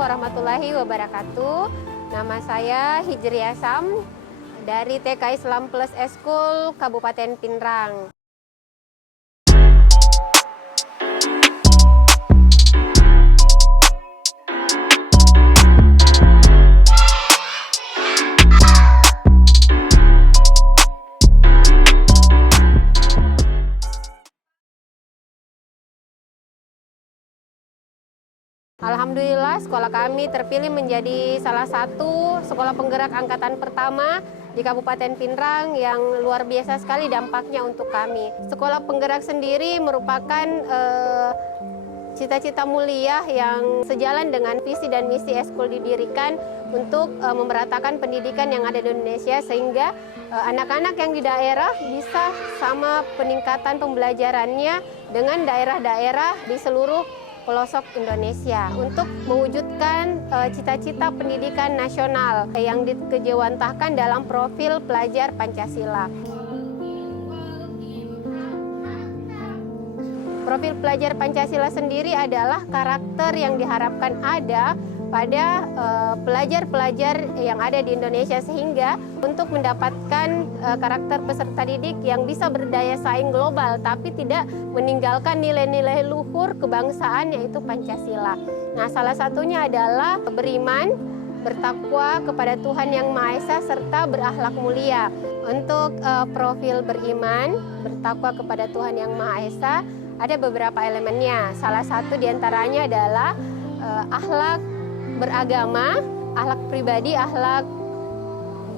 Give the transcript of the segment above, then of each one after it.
warahmatullahi wabarakatuh. Nama saya Hijri Asam dari TK Islam Plus Eskul Kabupaten Pinrang. Alhamdulillah, sekolah kami terpilih menjadi salah satu sekolah penggerak angkatan pertama di Kabupaten Pinrang yang luar biasa sekali dampaknya untuk kami. Sekolah penggerak sendiri merupakan cita-cita mulia yang sejalan dengan visi dan misi Eskul didirikan untuk memeratakan pendidikan yang ada di Indonesia sehingga anak-anak yang di daerah bisa sama peningkatan pembelajarannya dengan daerah-daerah di seluruh pelosok Indonesia untuk mewujudkan cita-cita pendidikan nasional yang dikejawantahkan dalam profil pelajar Pancasila. Profil pelajar Pancasila sendiri adalah karakter yang diharapkan ada pada pelajar-pelajar yang ada di Indonesia sehingga untuk mendapatkan karakter peserta didik yang bisa berdaya saing global tapi tidak meninggalkan nilai-nilai luhur kebangsaan yaitu Pancasila. Nah, salah satunya adalah beriman, bertakwa kepada Tuhan Yang Maha Esa serta berakhlak mulia. Untuk profil beriman, bertakwa kepada Tuhan Yang Maha Esa ada beberapa elemennya. Salah satu diantaranya adalah akhlak beragama, akhlak pribadi, akhlak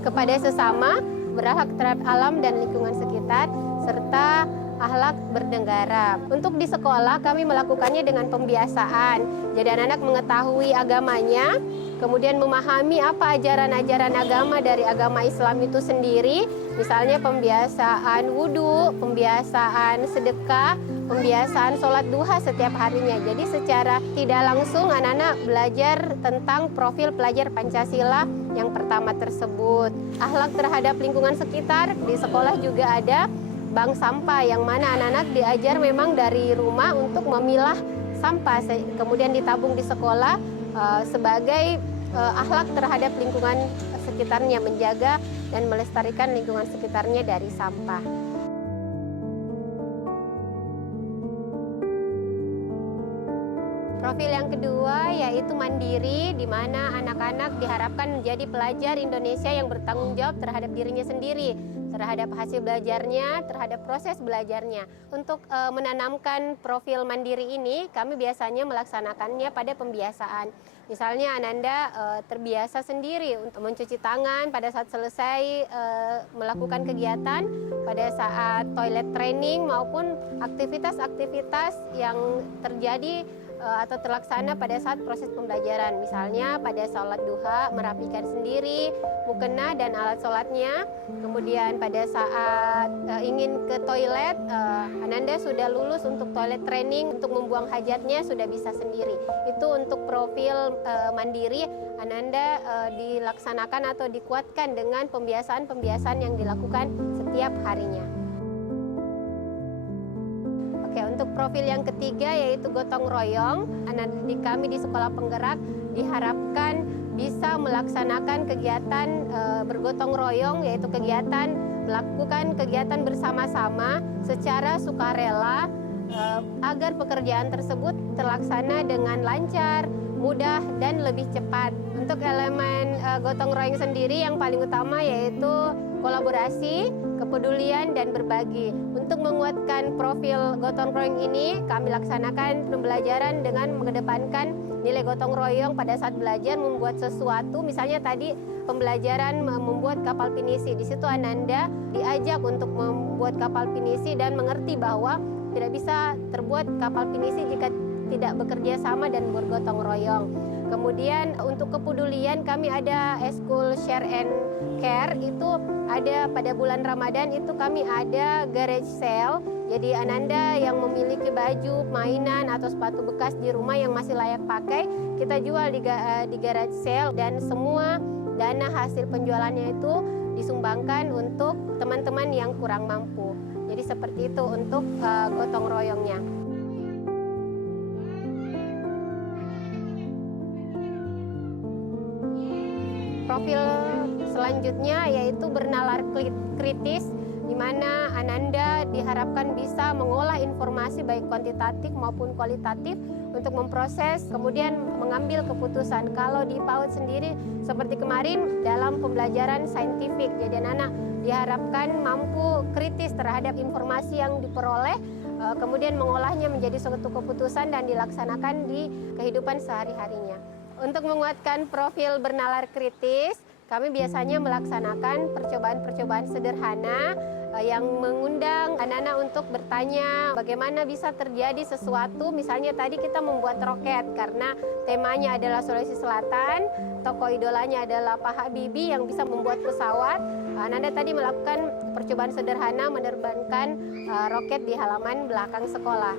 kepada sesama, berakhlak terhadap alam dan lingkungan sekitar, serta akhlak bernegara. Untuk di sekolah kami melakukannya dengan pembiasaan. Jadi anak-anak mengetahui agamanya, kemudian memahami apa ajaran-ajaran agama dari agama Islam itu sendiri. Misalnya pembiasaan wudhu, pembiasaan sedekah, pembiasaan sholat duha setiap harinya. Jadi secara tidak langsung anak-anak belajar tentang profil pelajar Pancasila yang pertama tersebut. Akhlak terhadap lingkungan sekitar, di sekolah juga ada bank sampah yang mana anak-anak diajar memang dari rumah untuk memilah sampah, kemudian ditabung di sekolah sebagai akhlak terhadap lingkungan sekitarnya, menjaga dan melestarikan lingkungan sekitarnya dari sampah. Profil yang kedua yaitu mandiri, di mana anak-anak diharapkan menjadi pelajar Indonesia yang bertanggung jawab terhadap dirinya sendiri, terhadap hasil belajarnya, terhadap proses belajarnya. Untuk menanamkan profil mandiri ini, kami biasanya melaksanakannya pada pembiasaan. Misalnya Ananda terbiasa sendiri untuk mencuci tangan pada saat selesai melakukan kegiatan, pada saat toilet training maupun aktivitas-aktivitas yang terjadi atau terlaksana pada saat proses pembelajaran. Misalnya pada sholat duha merapikan sendiri mukena dan alat sholatnya. Kemudian pada saat ingin ke toilet, Ananda sudah lulus untuk toilet training, untuk membuang hajatnya sudah bisa sendiri. Itu untuk profil mandiri Ananda dilaksanakan atau dikuatkan dengan pembiasaan-pembiasaan yang dilakukan setiap harinya. Oke, untuk profil yang ketiga yaitu gotong royong. Anak didik kami di sekolah penggerak diharapkan bisa melaksanakan kegiatan bergotong royong, yaitu kegiatan melakukan kegiatan bersama-sama secara sukarela agar pekerjaan tersebut terlaksana dengan lancar, mudah, dan lebih cepat. Untuk elemen gotong royong sendiri yang paling utama yaitu kolaborasi, kepedulian, dan berbagi. Untuk menguatkan profil gotong royong ini, kami laksanakan pembelajaran dengan mengedepankan nilai gotong royong pada saat belajar membuat sesuatu. Misalnya tadi pembelajaran membuat kapal pinisi. Di situ Ananda diajak untuk membuat kapal pinisi dan mengerti bahwa tidak bisa terbuat kapal pinisi jika tidak bekerja sama dan bergotong royong. Kemudian untuk kepedulian kami ada Eskul Share and Care, itu ada pada bulan Ramadan, itu kami ada garage sale. Jadi Ananda yang memiliki baju, mainan atau sepatu bekas di rumah yang masih layak pakai, kita jual di garage sale dan semua dana hasil penjualannya itu disumbangkan untuk teman-teman yang kurang mampu. Jadi seperti itu untuk gotong royongnya. Profil selanjutnya yaitu bernalar kritis, di mana Ananda diharapkan bisa mengolah informasi baik kuantitatif maupun kualitatif untuk memproses, kemudian mengambil keputusan. Kalau di PAUD sendiri seperti kemarin dalam pembelajaran saintifik, jadi anak-anak diharapkan mampu kritis terhadap informasi yang diperoleh, kemudian mengolahnya menjadi suatu keputusan dan dilaksanakan di kehidupan sehari-harinya. Untuk menguatkan profil bernalar kritis, kami biasanya melaksanakan percobaan-percobaan sederhana yang mengundang anak-anak untuk bertanya bagaimana bisa terjadi sesuatu. Misalnya tadi kita membuat roket karena temanya adalah Sulawesi Selatan, tokoh idolanya adalah Pak Habibie yang bisa membuat pesawat. Ananda tadi melakukan percobaan sederhana menerbangkan roket di halaman belakang sekolah.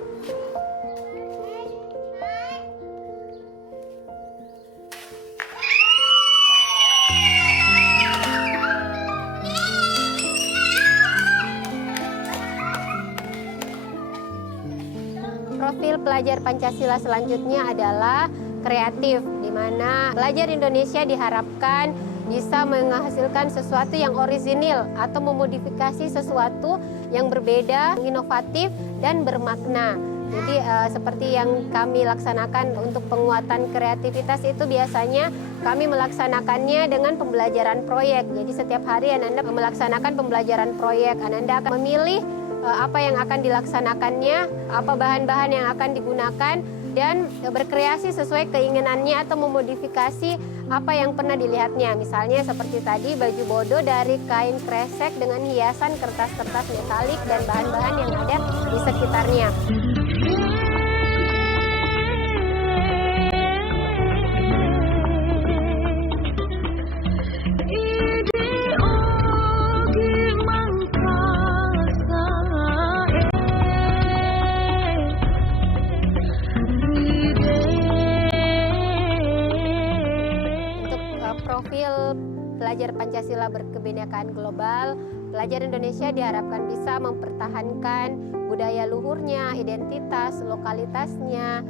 Profil pelajar Pancasila selanjutnya adalah kreatif, di mana pelajar Indonesia diharapkan bisa menghasilkan sesuatu yang orisinil atau memodifikasi sesuatu yang berbeda, inovatif, dan bermakna. Jadi seperti yang kami laksanakan untuk penguatan kreativitas itu biasanya kami melaksanakannya dengan pembelajaran proyek. Jadi setiap hari Ananda melaksanakan pembelajaran proyek. Ananda akan memilih apa yang akan dilaksanakannya, apa bahan-bahan yang akan digunakan, dan berkreasi sesuai keinginannya atau memodifikasi apa yang pernah dilihatnya. Misalnya seperti tadi baju bodo dari kain kresek dengan hiasan kertas-kertas metalik dan bahan-bahan yang ada di sekitarnya. Profil pelajar Pancasila berkebinekaan global, pelajar Indonesia diharapkan bisa mempertahankan budaya luhurnya, identitas, lokalitasnya,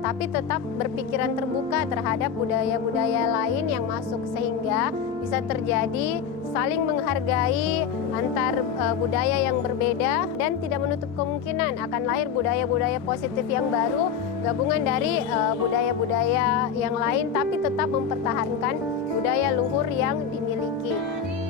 tapi tetap berpikiran terbuka terhadap budaya-budaya lain yang masuk sehingga bisa terjadi saling menghargai antar budaya yang berbeda dan tidak menutup kemungkinan akan lahir budaya-budaya positif yang baru, gabungan dari budaya-budaya yang lain tapi tetap mempertahankan budaya luhur yang dimiliki.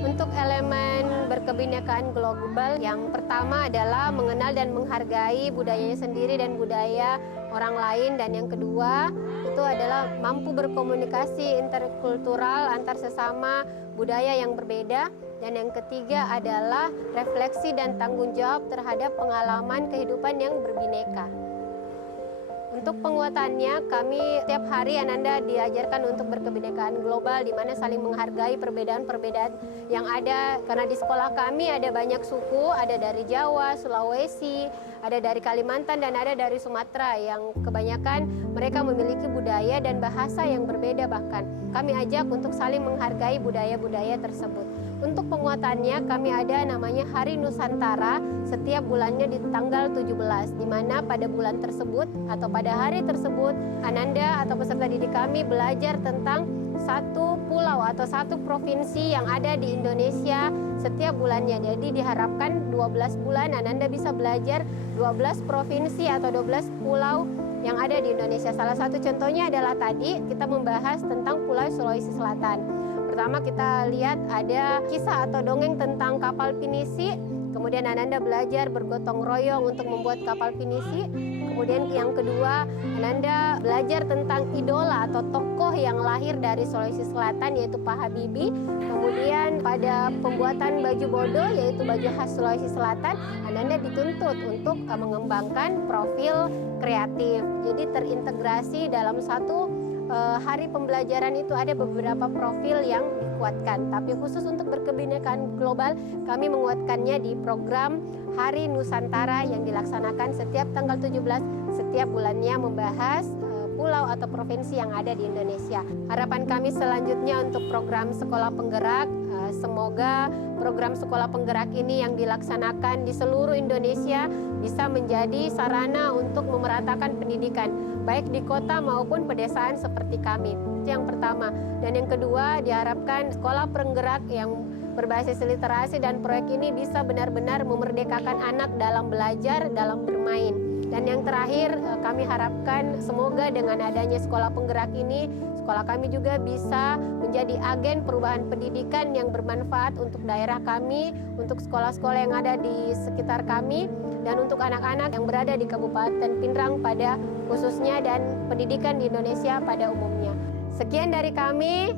Untuk elemen berkebinekaan global, yang pertama adalah mengenal dan menghargai budayanya sendiri dan budaya orang lain, dan yang kedua itu adalah mampu berkomunikasi interkultural antar sesama budaya yang berbeda, dan yang ketiga adalah refleksi dan tanggung jawab terhadap pengalaman kehidupan yang berbineka. Untuk penguatannya, kami setiap hari Ananda diajarkan untuk berkebinekaan global, di mana saling menghargai perbedaan-perbedaan yang ada. Karena di sekolah kami ada banyak suku, ada dari Jawa, Sulawesi, ada dari Kalimantan, dan ada dari Sumatera, yang kebanyakan mereka memiliki budaya dan bahasa yang berbeda bahkan. Kami ajak untuk saling menghargai budaya-budaya tersebut. Untuk penguatannya kami ada namanya Hari Nusantara setiap bulannya di tanggal 17, di mana pada bulan tersebut atau pada hari tersebut Ananda atau peserta didik kami belajar tentang satu pulau atau satu provinsi yang ada di Indonesia setiap bulannya. Jadi diharapkan 12 bulan Ananda bisa belajar 12 provinsi atau 12 pulau yang ada di Indonesia. Salah satu contohnya adalah tadi kita membahas tentang Pulau Sulawesi Selatan. Pertama kita lihat ada kisah atau dongeng tentang kapal pinisi, kemudian Ananda belajar bergotong royong untuk membuat kapal pinisi. Kemudian yang kedua, Ananda belajar tentang idola atau tokoh yang lahir dari Sulawesi Selatan, yaitu Pak Habibie. Kemudian pada pembuatan baju bodo, yaitu baju khas Sulawesi Selatan, Ananda dituntut untuk mengembangkan profil kreatif. Jadi terintegrasi dalam satu hari pembelajaran itu ada beberapa profil yang dikuatkan. Tapi khusus untuk berkebinekaan global, kami menguatkannya di program Hari Nusantara yang dilaksanakan setiap tanggal 17 setiap bulannya, membahas pulau atau provinsi yang ada di Indonesia. Harapan kami selanjutnya untuk program sekolah penggerak, semoga program sekolah penggerak ini yang dilaksanakan di seluruh Indonesia bisa menjadi sarana untuk memeratakan pendidikan, baik di kota maupun pedesaan seperti kami. Itu yang pertama. Dan yang kedua, diharapkan sekolah penggerak yang berbasis literasi dan proyek ini bisa benar-benar memerdekakan anak dalam belajar, dalam bermain. Dan yang terakhir, kami harapkan semoga dengan adanya sekolah penggerak ini, sekolah kami juga bisa menjadi agen perubahan pendidikan yang bermanfaat untuk daerah kami, untuk sekolah-sekolah yang ada di sekitar kami, dan untuk anak-anak yang berada di Kabupaten Pinrang pada khususnya dan pendidikan di Indonesia pada umumnya. Sekian dari kami.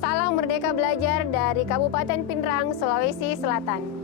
Salam Merdeka Belajar dari Kabupaten Pinrang, Sulawesi Selatan.